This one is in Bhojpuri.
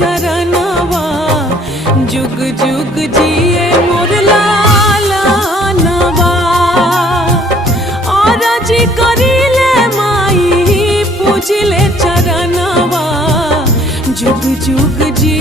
चरणवा जुग जुग जिए मोर लालनवा। और जी करिले माई पूजिले चरणवा जुग जुग जी